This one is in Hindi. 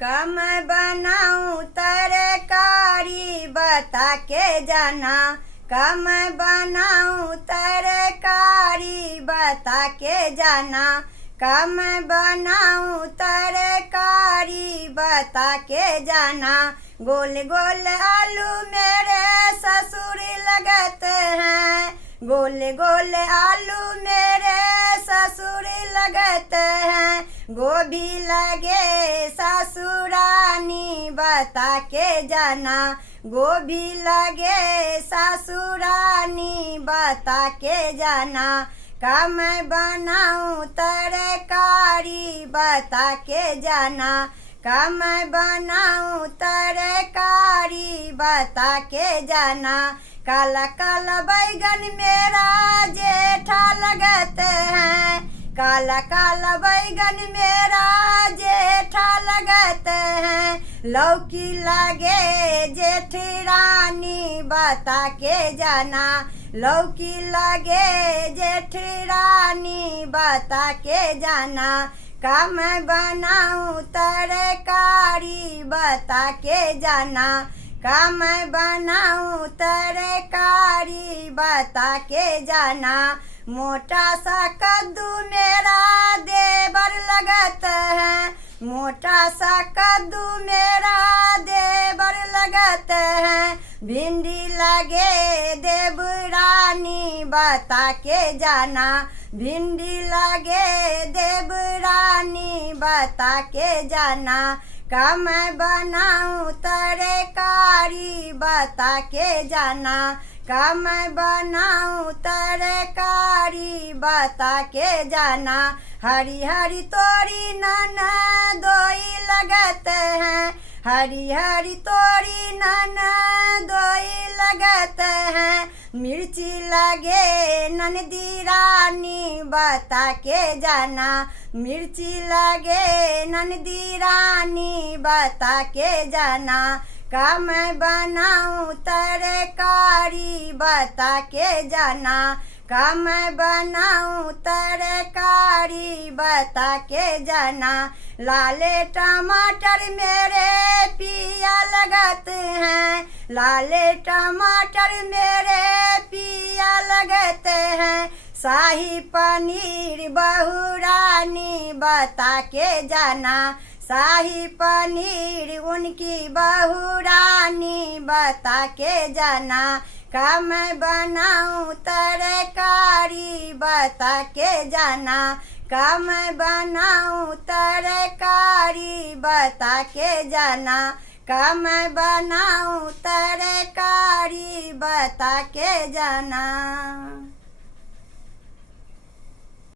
का मैं बनाऊं तरकारी बता के जाना। का मैं बनाऊं तरकारी बता के जाना। का मैं बनाऊं तरकारी बता के जाना। गोल गोल आलू मेरे ससुर लगते हैं। गोल गोल आलू मेरे ससुर लगते हैं। गोभी लगे ससुरानी बता के जाना। गोभी लगे ससुरानी बता के जाना। का मैं बनाऊं तरकारी बता के जाना। का मैं बनाऊं तरकारी बता के जाना। काला काला बैगन मेरा जेठा लगते हैं। काला काला बैगन मेरा जेठा लगते हैं। लौकी लगे जेठरानी बता के जाना। लौकी लगे जेठरानी बता के जाना। का मैं बनाऊं तरकारी बता के जाना। का मैं बनाऊं तरकारी बता के जाना। मोटा सा कद्दू मेरा देवर लगता है। मोटा सा कद्दू मेरा देवर लगता है। भिंडी लगे देवरानी बता के जाना। भिंडी लगे देवरानी बता के जाना। का मैं बनाऊं तरकारी बता के जाना। का मैं बनाऊं तरकारी बता के जाना। हरी हरी तोरी नाना दोई लगते हैं। हरी हरी तोरी नाना दोई लगते हैं। मिर्ची लगे ननदी रानी बता के जाना। मिर्ची लगे ननदी रानी बता के जाना। का मैं बनाऊं तरकारी बता के जाना। का मैं बनाऊं तरकारी बता के जाना। लाले टमाटर मेरे पिया लगते हैं। लाले टमाटर मेरे पिया लगते हैं। शाही पनीर बहुरानी बता के जाना। शाही पनीर उनकी बहुरानी बता के जाना। का मैं बनाऊं तरकारी बता के जाना। का मैं बनाऊं तरकारी बता के जाना। का मैं बनाऊं तरकारी बता के जाना।